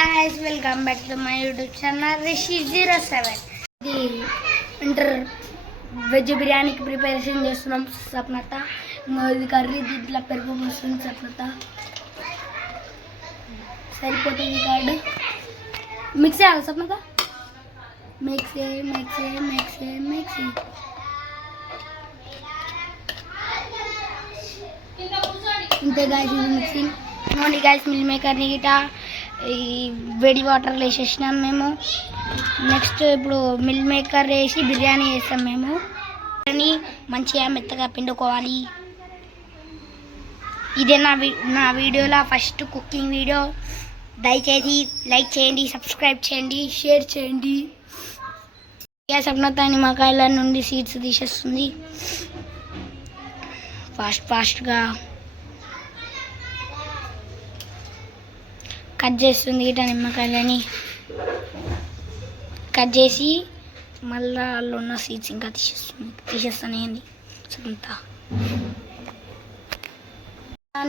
guys, welcome back to my YouTube channel Rishi07. ఇది inter veg బిర్యానీకి preparation చేస్తున్నాం సప్నత. ఇది కర్రీ దీంట్లో పెరుగు పోస్తుంది సప్నత. సరిపోతుంది కార్డు మిక్స్ చేయాలి సప్నత. మిక్స్ ఇంతే గాయస్. ఇది మిక్సింగ్ నోండి గాయస్. మిల్ మేకర్ని గిట ఈ వేడి వాటర్ వేసేసినాం మేము. నెక్స్ట్ ఇప్పుడు మిల్ మేకర్ వేసి బిర్యానీ వేస్తాం మేము. మంచిగా మెత్తగా పిండుకోవాలి. ఇదే నా వీడియోలో ఫస్ట్ కుకింగ్ వీడియో. దయచేసి లైక్ చేయండి, సబ్స్క్రైబ్ చేయండి, షేర్ చేయండి. సప్నత నిమ్మకాయల నుండి సీడ్స్ తీసేస్తుంది ఫాస్ట్గా. కట్ చేస్తుంది గిట్ట నిమ్మకాయలని. కట్ చేసి మళ్ళీ అందులో ఉన్న సీడ్స్ ఇంకా తీసేస్తానండి అంతా.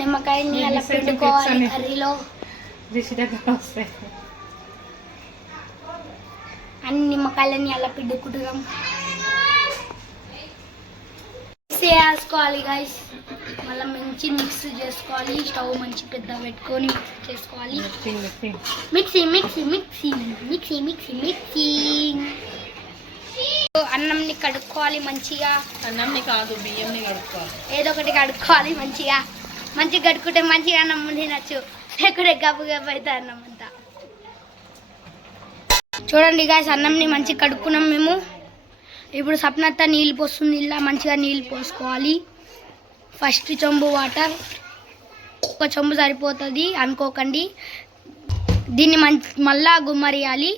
నిమ్మకాయని అలా పిండుకోవాలి కర్రీలో. అన్ని నిమ్మకాయలని అలా పిండుకుంటున్నాం. వేసుకోవాలి గాయస్. మళ్ళీ మంచి మిక్స్ చేసుకోవాలి. స్టవ్ మంచి పెద్ద పెట్టుకొని మిక్స్ చేసుకోవాలి. మిక్సింగ్. అన్నంని కడుక్కోవాలి మంచిగా. అన్నంని కాదు, బియ్యంని కడుక్కోవాలి. ఏదో ఒకటి కడుక్కోవాలి మంచిగా కడుక్కుంటే మంచిగా అన్నం తినచ్చు. లేకుంటే గబ్బు అయితే అన్నం అంతా. చూడండి గాయస్, అన్నంని మంచిగా కడుక్కున్నాం మేము. ఇప్పుడు సప్నత నీళ్ళు పోస్తుంది. ఇలా మంచిగా నీళ్ళు పోసుకోవాలి. ఫస్ట్ చెంబు వాటర్, ఒక చెంబు సరిపోతుంది అనుకోకండి. దీన్ని మళ్ళా గుమ్మరియాలి.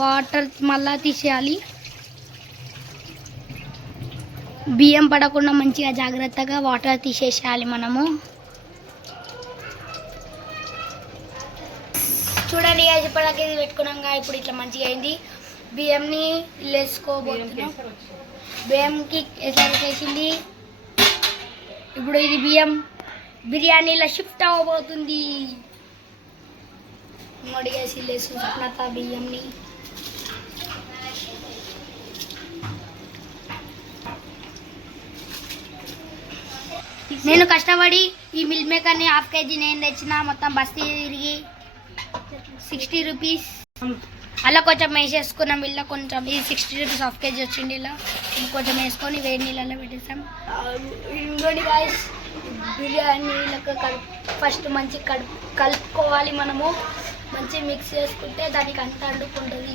వాటర్ మళ్ళా తీసేయాలి. బియ్యం పడకుండా మంచిగా జాగ్రత్తగా వాటర్ తీసేసేయాలి మనము. చూడండి ఇప్పటికే ఇది పెట్టుకున్నాక ఇప్పుడు ఇట్లా మంచిగా అయింది. బియ్యంని వేసుకోబోతున్నాం. బియ్యంకి వేసేసింది. ఇప్పుడు ఇది బియ్యం బిర్యానీలో షిఫ్ట్ అవ్వబోతుంది. మడిగేసి లేసుకున్నత బియ్యంని. నేను కష్టపడి ఈ మిల్ మేకర్ని హాఫ్ కేజీ నేను తెచ్చిన. మొత్తం బస్తీ తిరిగి 60 రూపీస్. అలా కొంచెం వేసేసుకున్నాం. ఇలా కొంచెం ఇది 60 రూపీస్ హాఫ్ కేజీ వచ్చింది. ఇలా ఇంకొంచెం వేసుకొని వేడి నీళ్ళలో పెట్టేసాం. ఇంకోటి గాయస్, బిర్యానీలకు ఫస్ట్ మంచి కలుపుకోవాలి మనము. మంచి మిక్స్ చేసుకుంటే దానికి అంత అండుకుంటుంది.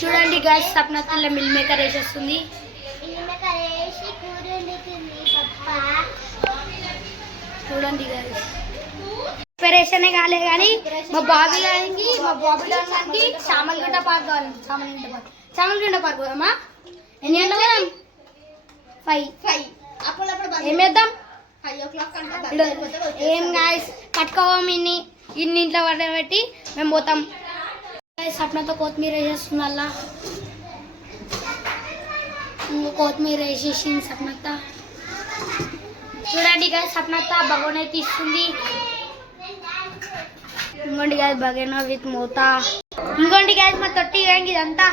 చూడండి గాయస్, సప్నతలో మిల్ మేకర్ వేసేస్తుంది. చూడండి గాయస్, ప్రిపరేషన్ కాలే కానీ మా బాబీ గారికి చామలగుంట పార్క్ కావాలండి. చామలగుంట పార్క్ పోదామా? ఎన్ని గంటలు పోదాం? 5. ఏం చేద్దాం? ఏం గాయస్, పట్టుకోవం ఇన్నింట్లో పడబెట్టి మేము పోతాం. సప్నతో కొత్తిమీర వేసేస్తుంది. అలా ఇంకో కొత్తిమీర వేసేసింది సప్నత. చూడండి గాయస్, సప్నత బగోనే తీస్తుంది. ఇంకోండి గాయస్, బగోనా విత్ మూత. ఇంకోండి గాయస్, మా తొట్టి వేయండి ఇదంతా.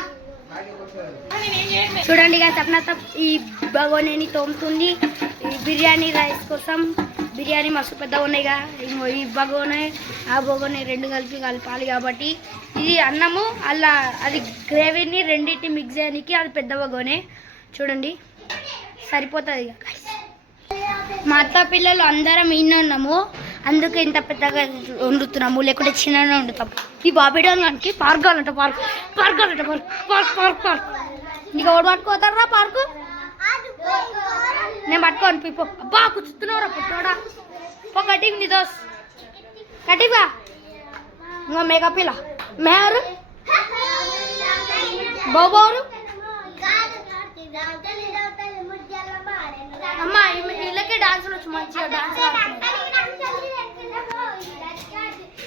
చూడండి గాయస్, సప్నత ఈ బగోనేని తోముతుంది ఈ బిర్యానీ రైస్ కోసం. బిర్యానీ మస్తు పెద్దగా ఉన్నాయిగా. ఈ బగోనే ఆ బగోనే రెండు కలపాలి కాబట్టి ఇది అన్నము అలా అది గ్రేవీని రెండింటి మిక్స్ చేయడానికి అది పెద్ద బగోనే. చూడండి సరిపోతుంది. మా అత్త పిల్లలు అందరం ఈయన ఉన్నాము, అందుకే ఇంత పెద్దగా వండుతున్నాము. లేకుంటే చిన్నగా వండుతాం. ఈ బాబీడానికి పార్క్ కావాలంట. పార్క్ నీకు ఎవరు పట్టుకోతారా పార్కు? నేను పట్టుకోను. పీపో అబ్బా కూర్చుతున్నావురా పుట్టోడా. పో కటివ్ నీ దోస్ కటివా. ఇంకో మేకప్ ఇలా మేరు బాబోరు అమ్మా వీళ్ళకి డాన్స్ వచ్చు. మంచిగా డాన్స్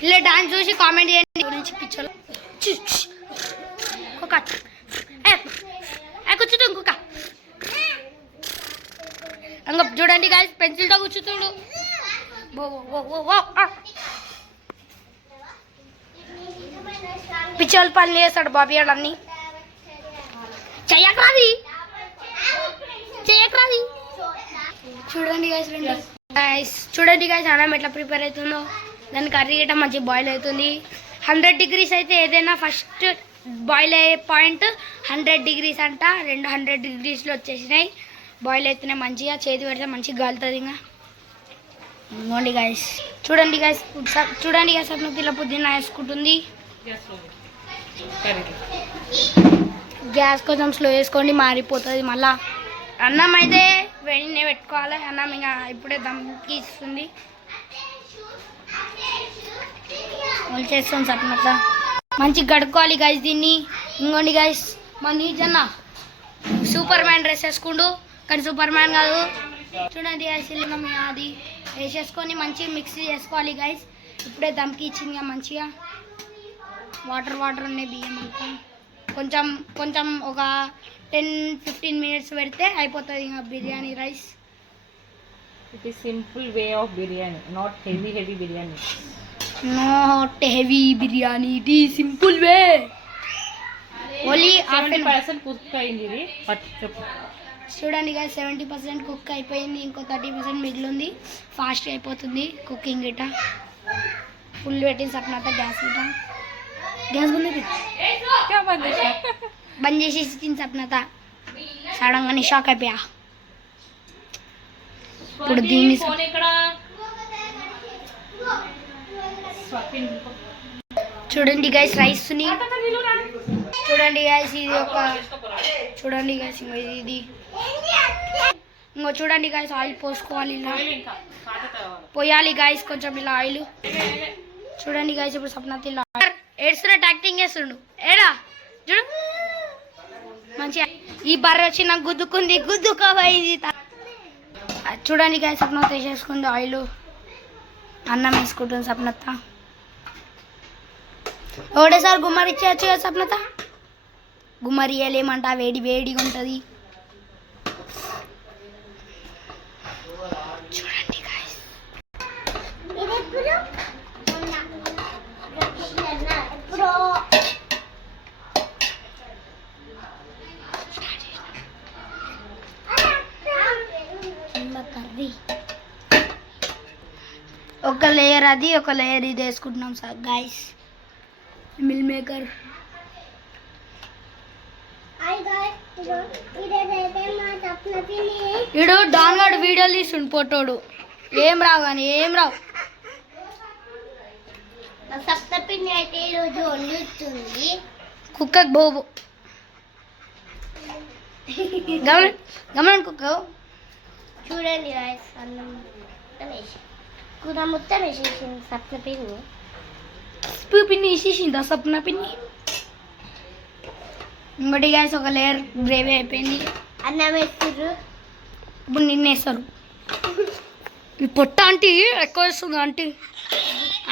ఇలా డాన్స్ చూసి కామెంట్ చేయండి. గురించి పిచ్చోళ్ళు కూర్చుంటు ఇంకొక చూడండి గాయస్, పెన్సిల్తో కూర్చుతుడు. పిచ్చోళ్ళు పనులు చేస్తాడు బాబీ వాడు అన్ని. చెయ్యకరాది చూడండి గైస్ చూడండి గైస్ అన్నం ఎట్లా ప్రిపేర్ అవుతుందో. దాని కర్రీ గట్ట మంచిగా బాయిల్ అవుతుంది. 100 degrees అయితే ఏదైనా ఫస్ట్ బాయిల్ అయ్యే పాయింట్ 100 degrees అంట. 200 degreesలో వచ్చేసినాయి. బాయిల్ అయితేనే మంచిగా చేతి పెడితే మంచిగా గాలుతుంది. ఇంకా ఇవ్వండి గైస్ చూడండి గైస్ ఇలా పుదీనా వేసుకుంటుంది. గ్యాస్ కొంచెం స్లో వేసుకోండి, మారిపోతుంది మళ్ళా. అన్నం అయితే వెంటనే పెట్టుకోవాలి. అన్నం ఇంకా ఇప్పుడే దమ్కి ఇస్తుంది. చేస్తాం సపనత మంచిగా కడుక్కోవాలి గైస్ దీన్ని. ఇంకోండి గైస్ మా నీజన్న సూపర్ మ్యాన్ డ్రెస్ వేసుకుండు, కానీ సూపర్ మ్యాన్ కాదు. చూడండి గైస్ ఇలా అది వేసేసుకొని మంచిగా మిక్సీ చేసుకోవాలి గైస్. ఇప్పుడే దమ్కి ఇచ్చింది మంచిగా. వాటర్ ఉన్నాయి బియ్యం అంతా. కొంచెం ఒక 10-15 minutes పెడితే అయిపోతుంది ఇంకా biryani rice. It is simple way of biryani, not heavy biryani. Not heavy biryani, it is simple way. Only 70% cook అయింది ఇది. చూడండి కదా 70% కుక్ అయిపోయింది. ఇంకో 30% మిగిలింది. ఫాస్ట్ అయిపోతుంది కుకింగ్ గిట. ఫుల్ పెట్టింది సపనత గ్యాస్ గిట. గ్యాస్ బంద్ చేసి తిని సపనత సడన్గా షాక్ అయిపోయా. ఇప్పుడు దీన్ని చూడండి గైస్ రైస్ని చూడండి గైస్. ఇది చూడండి గైస్ ఇది ఇంకో చూడండి గైస్ ఆయిల్ పోసుకోవాలి. ఇలా పోయాలి గైస్ కొంచెం ఇలా ఆయిల్. చూడండి గైస్ ఇప్పుడు సపనత ఇలా ఏడుస్తున్నట్టు యాక్టింగ్ చేస్తుండు. ఏడా చూడు మంచిగా. ఈ బర్రె వచ్చి నాకు గుద్దుకోపోయింది. చూడండి గైస్ సపనత వేసేసుకుంది ఆయిల్. అన్నం వేసుకుంటుంది సపనత. ఒకటేసారి గుమ్మరి ఇచ్చేయచ్చు కదా సపనత. గుమ్మరి వేయలేమంట, వేడిగా ఉంటుంది. చూడండి గైస్ కర్రీ ఒక లేయర్ అది, ఒక లేయర్ ఇది వేసుకుంటున్నాం సార్ గైస్. మిల్ మేకర్ ఇడు డాన్ గాడు వీడియోలు తీస్తుండు పొట్టోడు. ఏం రావు కానీ ఏం రావు. సప్తపిండి అయితే ఈరోజు వండుతుంది కుక్కకు బోబు గమనం కుక్క. చూడండి రైస్ అన్నం మొత్తం వేసి కూర మొత్తం వేసేసింది సప్తపిండి. పిన్ని వేసేసిందా సప్న పిన్ని. ఇంకోటి గ్యాస్ ఒక లేయర్ గ్రేవీ అయిపోయింది. అన్నం వేస్తారు. ఇప్పుడు నిన్నేస్తారు. ఈ పొట్ట ఆంటీ ఎక్కువ వేస్తుంది.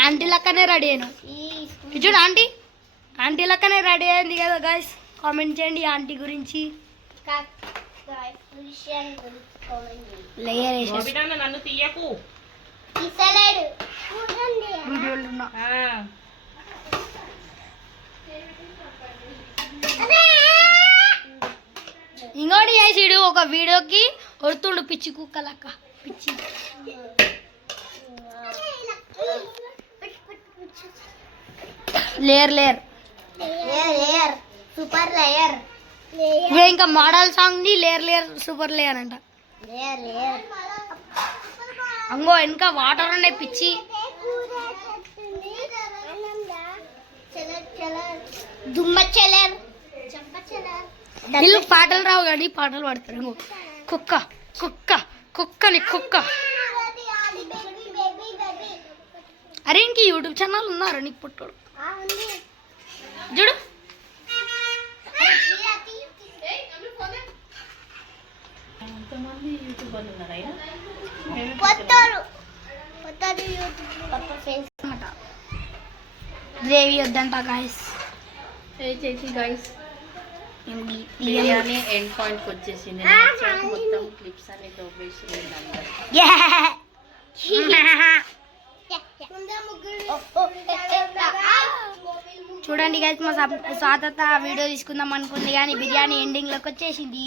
ఆంటీ లెక్కనే రెడీ అయినా చూడు. ఆంటీ లెక్కనే రెడీ అయింది కదా గాయస్. కామెంట్ చేయండి ఆంటీ గురించి. లేయర్ వేసేసి నన్ను తీయకు వీడియోలు ఉన్నా. ఇంకోటి చేసిడు ఒక వీడియోకి వడుతుండు పిచ్చి కుక్క లెక్క. పిచ్చి లేయర్ సూపర్ లేయర్. ఇంకా మోడల్ సాంగ్ ని లేయర్ సూపర్ లేయర్ అంట. అంగో ఇంకా వాటర్ ఉన్నాయి పిచ్చి. వీళ్ళు పాటలు రావు కానీ పాటలు పాడతారు. ఇంకో కుక్కని కుక్క. అరే ఇంక యూట్యూబ్ ఛానల్ ఉన్నారు నీకు పుట్టోడు చూడు. గ్రేవీ వద్దంట గాయస్. బిర్యానీ ఎండ్ పాయింట్కి వచ్చేసింది. మొత్తం క్లిప్స్ అన్ని తోపేసి చూడండి గైస్ మా స్వాతత వీడియో తీసుకుందాం అనుకుంది కానీ బిర్యానీ ఎండింగ్లోకి వచ్చేసింది.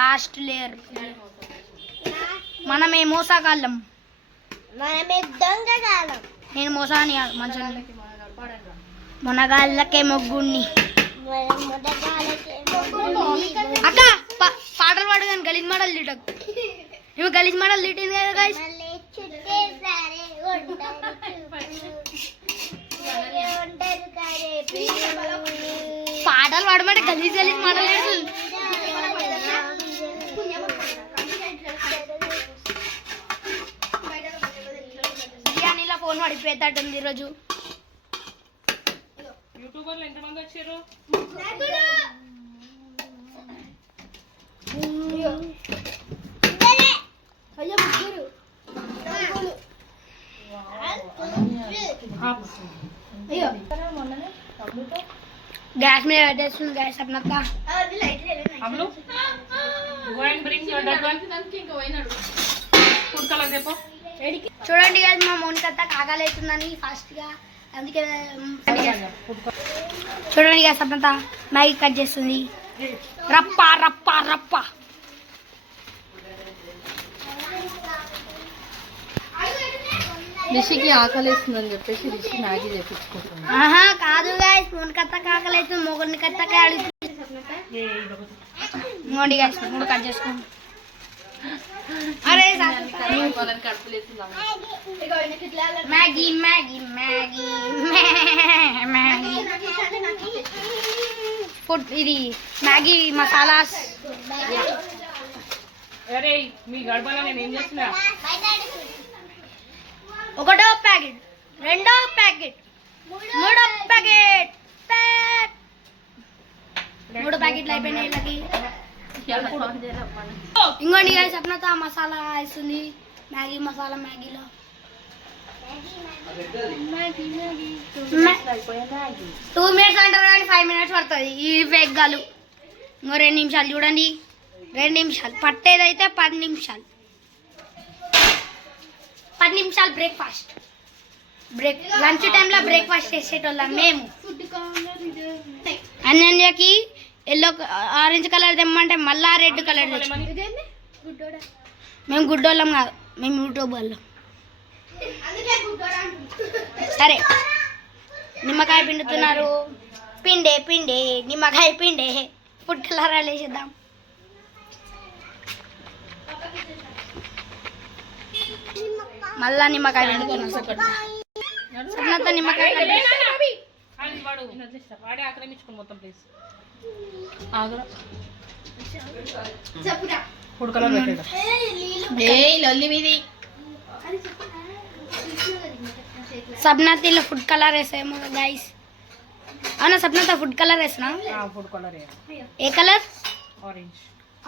Last layer. మనమే మోసగాళ్ళం. మనమే దొంగగాలం. నేను మోసాని మంచి మునగాళ్ళకే మొగ్గుణ్ణి. అక్క పాటలు పాడు కానీ గలీజ్ మాటలు తిట్టకు. మేము గలీజ్ మాటలు తిట్టింది కదా గైస్. పాటలు పాడమంటే గలీజ్ గలీజ్ మాటలు తిడుతుంది. బిర్యానీలో ఫోన్ పడిపోయేటట్టుంది ఈరోజు. యూట్యూబర్లు ఎంతమంది వచ్చారు? గ్యాస్ మీద పెట్టేస్తుంది గ్యాస్ అప్పుడక్క. Ammulu go and bring your that one. Food colour చెప్పు. చూడండి guys, మా మౌనికత్త కాకలేస్తుందని ఫాస్ట్ గా, అందుకే చూడండి గ్యాస్ అప్పుడంతా మ్యాగీ కట్ చేస్తుంది. రప్ప రప్ప రప్ప. రిషికి ఆకలేస్తుందని చెప్పేసి రిషి మ్యాగీ చేపించుకుంటుంది. ఆహా కాదు గాయస్, మౌనికత్త కాకలేస్తుంది, మొగుడికత్త అడుగుతుంది. ఇంకోండి గాయస్, మూడు కట్ చేసుకోండి. అరే Maggi Maggi Maggi Maggi food, ఇది మ్యాగీ మసాలాస్. అరే మీ గడపలో నేను ఏం చేస్తున్నా? ఒకటో ప్యాకెట్, రెండో ప్యాకెట్, మూడో ప్యాకెట్. మూడు ప్యాకెట్లు అయిపోయినాయి వీళ్ళకి. ఇంకోండి గాయస్, సప్నత మసాలా వేస్తుంది, మ్యాగీ మసాలా. మ్యాగీలో 2 minutes అంటారు కానీ 5 minutes పడుతుంది ఈ ఫేక్ గాలు. ఇంకో 2 నిమిషాలు చూడండి, 2 నిమిషాలు పట్టేదైతే 10 నిమిషాలు. 10 నిమిషాలు బ్రేక్ఫాస్ట్. లంచ్ టైంలో బ్రేక్ఫాస్ట్ చేసేటోళ్ళం మేము. అన్నయ్యకి ఎల్లో ఆరెంజ్ కలర్ తెమ్మంటే మళ్ళా రెడ్ కలర్ తెచ్చు. మేము గుడ్డోళ్ళం కాదు, మేము యూట్యూబ్ వాళ్ళం. సరే, నిమ్మకాయ పిండుతున్నారు. పిండే పిండే నిమ్మకాయ పిండే. ఫుడ్ కలర్ వేసేద్దాం. మళ్ళా నిమ్మకాయ పిండుతున్నాం. సన్నత నిమ్మకాయ వాడే ఆక్రమించుకుని మొత్తం ప్లీజ్. ఫుడ్ కలర్ పెట్టాడు. సబ్నాతిలో ఫుడ్ కలర్ వేసాము గైస్. అవునా సబ్నాత ఫుడ్ కలర్ వేసినా? ఫుడ్ కలర్ ఏ కలర్? ఆరెంజ్.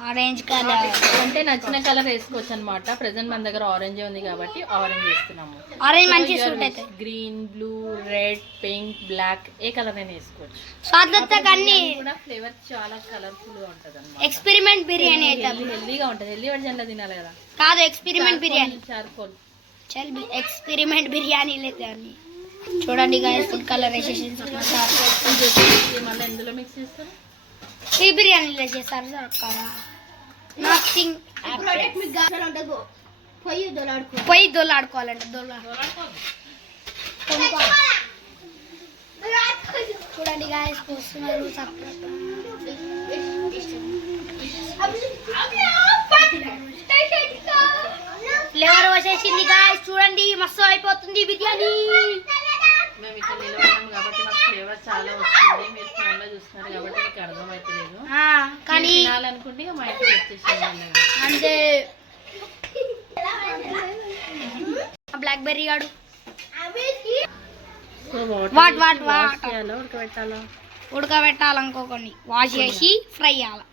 ఆరెంజ్ కలర్ అంటే నచ్చిన కలర్ వేసుకోవచ్చు అనమాట. ప్రెసెంట్ మన దగ్గర ఆరెంజ్ ఉంది కాబట్టి ఆరెంజ్ వేస్తున్నాము. ఆరెంజ్ మంచి సూట్ అవుతాయి. Green, blue, red, pink, black ఏ కలర్ అయినా వేసుకోవచ్చు. స్వాదత్త అన్ని కూడా ఫ్లేవర్ చాలా కలర్ఫుల్ గా ఉంటది అన్నమాట. ఎక్స్పెరిమెంట్ బిర్యానీ అయితే హెల్దీగా ఉంటది. హెల్దీ వర్జన్ లో తినాలి కదా. కాదు, experiment biryani. Charcoal experiment biryani లేదు అని. చూడండి గాయస్, ఫుడ్ కలర్ వేసేసి మళ్ళీ ఎందులో మిక్స్ చేస్తారు? ఈ బిర్యానీలో చేస్తారు కదా. నథింగ్. పొయ్యి దొల్లాడుకోవాలంటే చూడండి గాయస్, పోస్తున్నారు. ఫ్లేవర్ వచ్చేసింది గాయస్, చూడండి మస్తు అయిపోతుంది బిర్యానీ. మేము ఇక్కడ నిలబడ్డాం కాబట్టి మాకు ఫ్లేవర్ చాలా వస్తుంది. మీరు ఫోన్ లో చూస్తున్నారు కాబట్టి మీకు అర్థమవుతలేదు. కానీ తినాలనుకుంటే మా ఇంటికి వచ్చేసింది అంతే. బ్లాక్ బెర్రీ గాడు ఉడకబెట్టాలనుకోకండి, వాష్ చేసి ఫ్రై చేయాలి.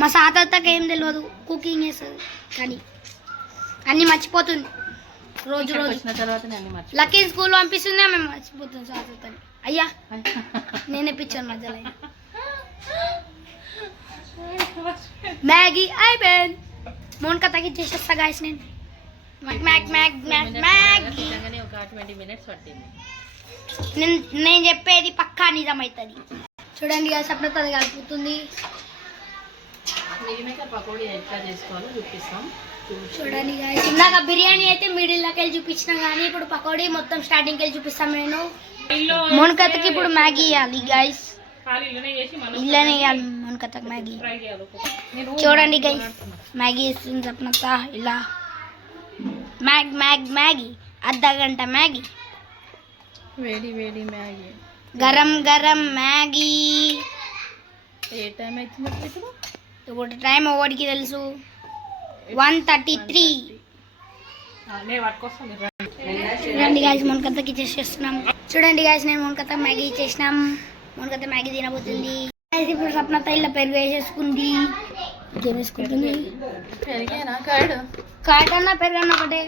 మా సాతత్తకి ఏం తెలియదు, కుకింగ్ చేస్తుంది కానీ అన్ని మర్చిపోతుంది. రోజు రోజు వచ్చిన తర్వాత లక్కీ స్కూల్ పంపిస్తుంది, మేము మర్చిపోతుంది సాతత్తని. అయ్యా నేనే పిచ్చాను మధ్యలో. మ్యాగీ అయిపోయింది. మౌనిక తగ్గించేసేస్తా గాయస్ నేను. మ్యాగీ. నిజంగానే ఒక 20 minutes పట్టింది. నేను చెప్పేది పక్కా నిజమవుతుంది. చూడండి కదా సప్నత అది కలుపుతుంది. మిల్ మేకర్ పకోడీ ఎట్లా చేసుకోవాలో చూపిస్తాం. చూడండి guys, ఇందాక బిర్యానీ అయితే మిడిల్లోకి వెళ్ళి చూపించిన కానీ ఇప్పుడు పకోడీ మొత్తం స్టార్టింగ్కి వెళ్ళి చూపిస్తాం. నేను మోనికతకి ఇప్పుడు మ్యాగీ ఇవ్వాలి గైస్. ఇల్లనే ఇవ్వాలి మోనికతకి మ్యాగీ. చూడండి గైస్, మ్యాగీ ఇస్తుంది సప్నత. ఇలా మ్యాగీ అర్ధగంట మ్యాగీ, వేడి వేడి మ్యాగీ, గరం గరం మ్యాగీ. ఏ టైం అవుతుంది ఇప్పుడు? ఇప్పుడు టైం ఎవరికి తెలుసు, 1:33. చూడండి గాయస్, మోనికతకి చేసేస్తున్నాం. చూడండి గాయస్, నేను మోనికత మ్యాగీ చేసినాం. మోనికత మ్యాగీ తినబోతుంది. ఇప్పుడు సప్నత ఇలా పెరుగు వేసేసుకుంది. ఇంకేం వేసుకుంటుంది? పెరిగేనా కర్డ్? కర్డ్ అన్న పెరుగు అన్న ఒకటే.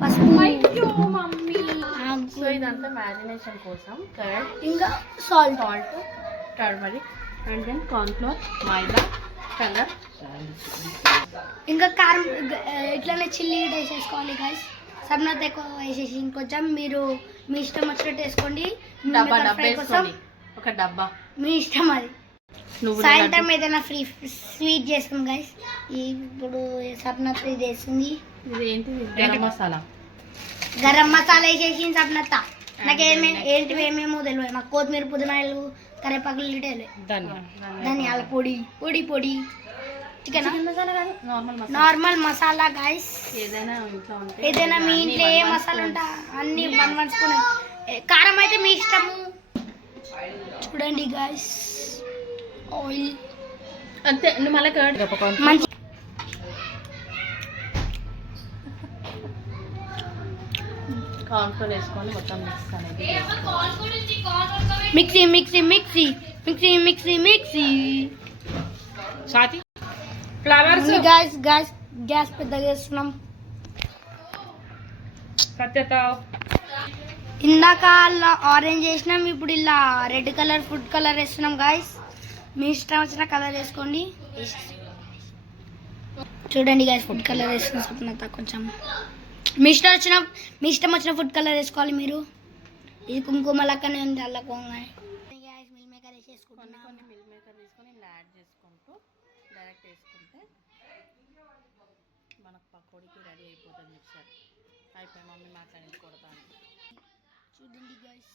పసుపు, సో ఇదంతా మ్యారినేషన్ కోసం కర్డ్, ఇంకా salt, turmeric and then cornflour, maida, colour, ఇంకా కారం. ఇట్లానే చిల్లీ వేసేసుకోవాలి గైస్. సప్నత ఎక్కువ వేసేసి ఇంకొంచెం మీరు మీ ఇష్టం వచ్చినట్టు వేసుకోండి. డబ్బా ఫ్రై కోసం వేసుకోండి, ఒక డబ్బా. మీ ఇష్టం అది. నువ్వు సాయంత్రం ఏదైనా స్వీట్ చేస్తాం గైస్. ఇప్పుడు సప్నత ఇది వేస్తుంది. ఇది ఏంటిది? గరం మసాలా. గరం మసాలా వేసేసింది సప్నత. ఏంటివి ఏమేమో తెలియదు నాకు. కొత్తిమీర, పుదీనాలు, కరివేపాకులు లిటేలే, ధనియాల పొడి, పొడి చికెన్ మసాలా కాదు, నార్మల్ మసాలా గైస్. ఏదైనా ఇంట్లో ఉంటే ఏదైనా మీ ఇంట్లో ఏ మసాలా ఉంటా అన్ని 1 స్పూన్. కారం అయితే మీ ఇష్టము. చూడండి గైస్, ఆయిల్ అంతే. నువ్వు మళ్ళీ కర్డ్ మంచి కార్న్ఫ్లోర్ వేసుకొని మొత్తం మిక్స్ అనేది మిక్సీ. సాతి ఫ్లవర్స్ గ్యాస్ పెద్దగా వేస్తున్నాం. ఇందాక అలా ఆరెంజ్ వేసినాం, ఇప్పుడు ఇలా రెడ్ కలర్ ఫుడ్ కలర్ వేస్తున్నాం గాయస్. మీ ఇష్టం వచ్చిన కలర్ వేసుకోండి. చూడండి గాయస్, ఫుడ్ కలర్ వేసుకున్న సప్నత కొంచెం మీ ఇష్టం వచ్చిన ఫుడ్ కలర్ వేసుకోవాలి మీరు. ఇది కుంకుమ లక్కనే ఉంది అలా కొంగానే. Meal maker వేసేసుకుంటున్నాం. కొన్ని మిల్ మేకర్ తీసుకొని ఇలా యాడ్ చేసుకుంటూ డైరెక్ట్ వేసుకుంటే మనకు పకోడీకి రెడీ అయిపోతుంది. మిక్సర్ అయిపోయి మమ్మీ మాట్లాడి కొడతాను. చూడండి గైస్,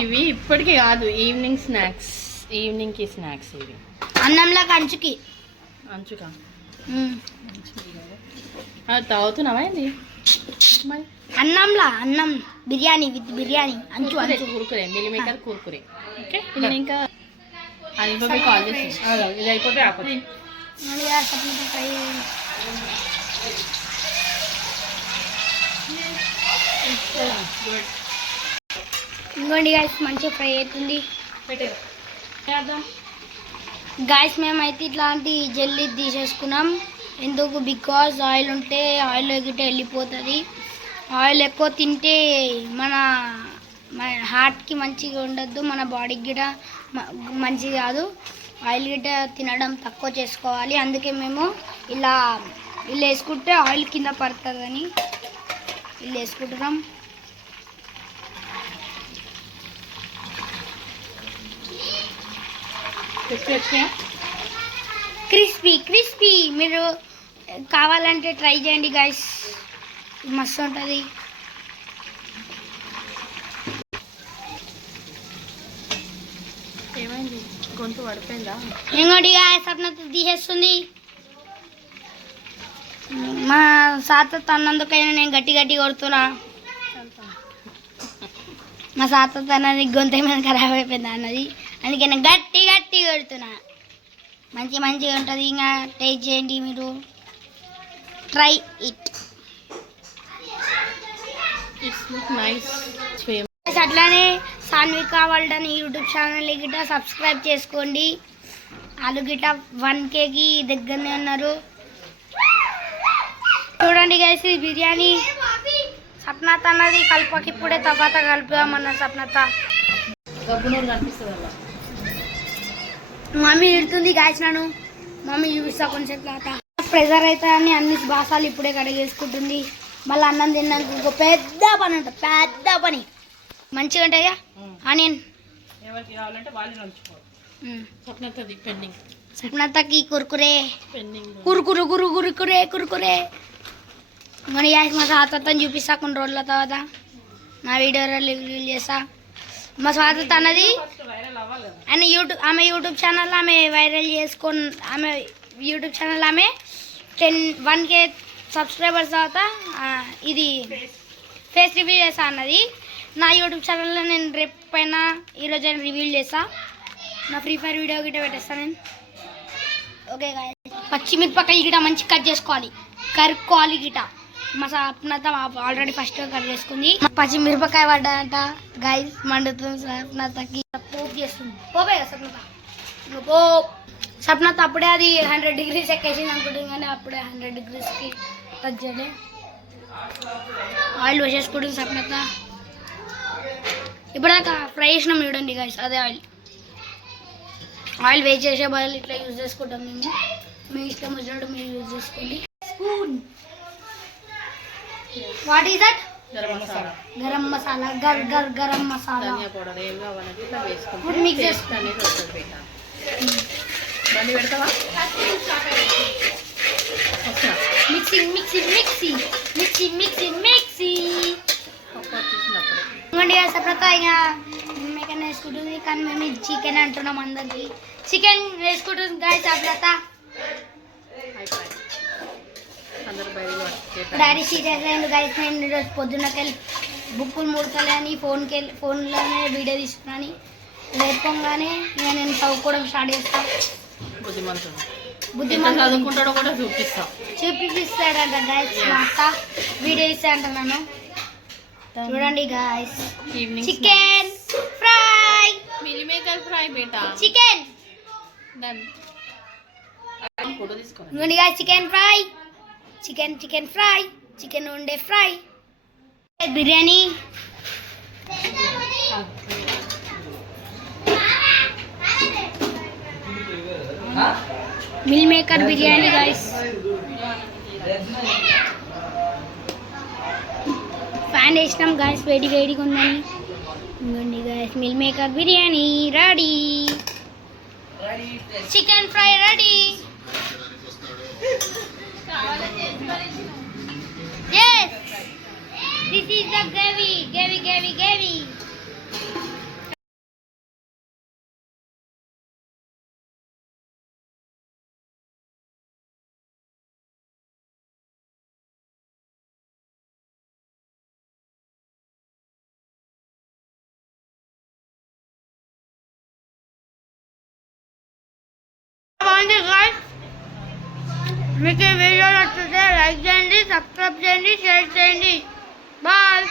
ఇవి ఇప్పటికీ కాదు, ఈవినింగ్కి స్నాక్స్ ఇవి. అన్నంలా కంచుకి అంచుకా తాగుతున్నావా ఏంది? మరి అన్నం బిర్యానీ విత్ బిర్యానీ అంచు కూరుకురే, మిల్ మేకర్ కూరుకురే. ఓకే, నేను ఇంకా అది కాల్ చేసి ఇది అయిపోతే ఆపది. ఇంకోండి గాయస్, మంచిగా ఫ్రై అవుతుంది. గాయస్, మేమైతే ఇట్లాంటి జల్లీ తీసేసుకున్నాం. ఎందుకు? బికాజ్ ఆయిల్ ఉంటే ఆయిల్ గిట్ట వెళ్ళిపోతుంది. ఆయిల్ ఎక్కువ తింటే మన హార్ట్కి మంచిగా ఉండద్దు, మన బాడీకి గిట్ట మంచిది కాదు. ఆయిల్ గిట్ట తినడం తక్కువ చేసుకోవాలి. అందుకే మేము ఇలా వేసుకుంటే ఆయిల్ కింద పడుతుందని ఇలా వేసుకుంటున్నాం. క్రిస్పీ. మీరు కావాలంటే ట్రై చేయండి గైస్, మస్తు ఉంటుంది. ఏమైంది? గొంతు పడిపోయిందా? ఇంకోటి సప్నత తీసేస్తుంది. మా సాత అన్నందుకైనా నేను గట్టి కొడుతున్నా. మా సాత అన్నది గొంతు ఏమైనా ఖరాబ్ అయిపోయిందా అన్నది, అందుకే నేను గట్టి కొడుతున్నా. మంచిగా ఉంటుంది. ఇంకా టేస్ట్ చేయండి, మీరు try it. It's look nice. అట్లానే సాన్విక వరల్డ్ అని యూట్యూబ్ ఛానల్ గిట్ట సబ్స్క్రైబ్ చేసుకోండి. వాళ్ళు గిట్ట 1Kకి దగ్గరనే ఉన్నారు. చూడండి గైస్, ఈ బిర్యానీ సప్నత అన్నది కలపకి ఇప్పుడే తర్వాత కలుపుదామన్న సప్నత. మమ్మీ ఇడుతుంది గాయస్, నన్ను మమ్మీ చూపిస్తా కొంచెం తర్వాత. ప్రెజర్ అయితే అని అన్ని బాసాలు ఇప్పుడే కడిగేసుకుంటుంది. మళ్ళీ అన్నం తిన్నాక ఇంకో పెద్ద పని ఉంటుంది, పెద్ద పని మంచిగా ఉంటాయా ఆనియన్. ఎవరికి కావాలంటే వాళ్ళు నంచుకోవాలి. స్వప్నతది పెండింగ్. సప్నతకి కురుకురే పెండింగ్. కురుకురు గురు కురుకురే కురుకురే. మన యాస్ మా స్వాతత్వం చూపిస్తా కొన్ని రోజుల తర్వాత నా వీడియోలో రివ్యూలు చేస్తా. మా స్వాతత్వ అన్నది వైరల్ అవ్వాలి కదా. ఆమె యూట్యూబ్ ఛానల్ ఆమె వైరల్ చేసుకొని ఆమె యూట్యూబ్ ఛానల్ ఆమె 1K సబ్స్క్రైబర్స్ తర్వాత ఇది ఫేస్ రివ్యూ చేస్తా అన్నది. నా యూట్యూబ్ ఛానల్లో నేను రేపు పైన ఈరోజు నేను రివ్యూ చేస్తా. నా ఫ్రీ ఫైర్ వీడియో గిట్ట పెట్టేస్తాను నేను. ఓకే గాయస్, పచ్చిమిరపకాయలు గిట్ట మంచి కట్ చేసుకోవాలి, కరుక్కోవాలి గిట్ట. మా సప్నత ఆల్రెడీ ఫస్ట్ కట్ చేసుకుంది. పచ్చిమిరపకాయ పడ్డాదంట గాయస్, మండుతుంది. సప్నతకి పోపు చేస్తుంది. పోపే కదా సప్నత, పోపు. సప్నత అప్పుడే అది 100 degrees ఎక్కేసింది అనుకుంటుంది, కానీ అప్పుడే 100 degreesకి టచ్ చేయలే. ఆయిల్ వేసేసుకుంటుంది సప్నత. ఇప్పటిదాకా ఫ్రై చేసినాం చూడండి గాయస్, అదే ఆయిల్ వేస్ట్ చేసే బదులు ఇట్లా యూజ్ చేసుకుంటాం మేము. మీ ఇష్టం వచ్చినట్టు మీరు యూజ్ చేసుకోండి. Spoon. What is that? Garam masala. Garam masala. Garam masala. ధనియా పౌడర్ ఏం కావాలంటే ఇట్లా వేసుకుంటే ఇప్పుడు మిక్స్ టేస్ట్ చేసుకో. అనేది వస్తుంది బేటా. బండి పెడతావా? వస్తా. Mixing mixing mixing mixing mixing mixing. పప్పు వచ్చేసినప్పుడు ఇవ్వండి గాయస్, సప్నత ఇక మేకన్ వేసుకుంటుంది, కానీ మేము చికెన్ అంటున్నాం అందరికి. చికెన్ వేసుకుంటుంది గాయస్ సప్నత. అయిపోయి అందరూ బయలు డాడీ సీరియస్ అయింది గాయస్. నేను ఈరోజు పొద్దున్నకెళ్ళి బుక్కులు ముడతలే అని ఫోన్లోనే వీడియో తీసుకున్నాను. లేపంగానే ఇక నేను చదువుకోవడం స్టార్ట్ చేస్తాను. బుద్ధిమంతుడు బుద్ధిమంతుడు చదువుకుంటాడో కూడా చూపిస్తాం. చూపిస్తాడంట గాయస్, మా అక్క వీడియో ఇస్తాడంట. నన్ను చూడండి guys. Evening chicken fry, meal maker fry బేటా. చికెన్. డన్. ఫోటో తీసుకోండి. ఇవ్వండి guys, chicken fry, chicken fry, chicken ఉండే fry. Biryani. Meal maker biryani guys. Fan వేసినాం గాయస్, వేడిగా ఉందని. ఇవ్వండి guys, meal maker biryani ready. Chicken fry ready. Yes, this is the gravy. Guys, మీకు ఈ వీడియో నచ్చితే లైక్ చేయండి, సబ్స్క్రైబ్ చేయండి, షేర్ చేయండి. బాయ్.